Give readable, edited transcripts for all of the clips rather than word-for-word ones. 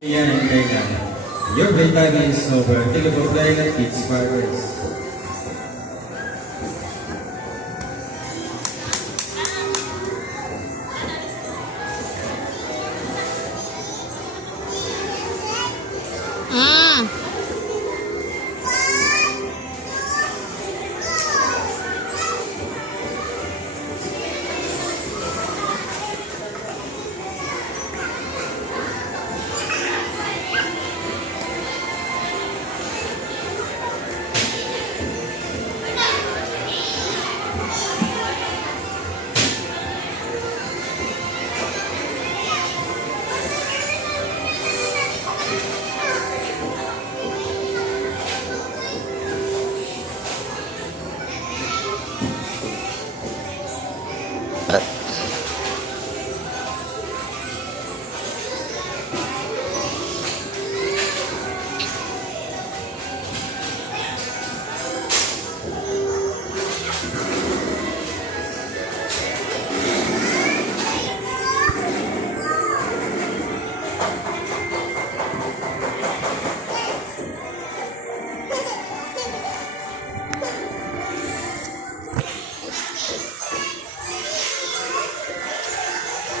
Yan and Kailan. Your playtime is over. Take a play like it's fireworks. Mm.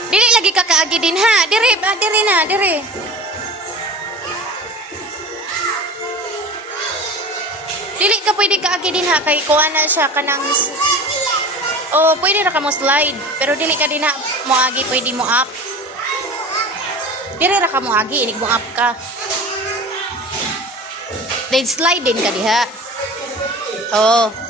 Dili lagi ka kaagi din ha. Dire na, dire. Dili ka pwede kaagi din ha kay kuha na siya kanang oh, pwede ra ka mo slide, pero dili ka din na mo agi, pwede mo up. Dire ra ka mo agi, inig mo up ka. Then slide din ka diha. Oh.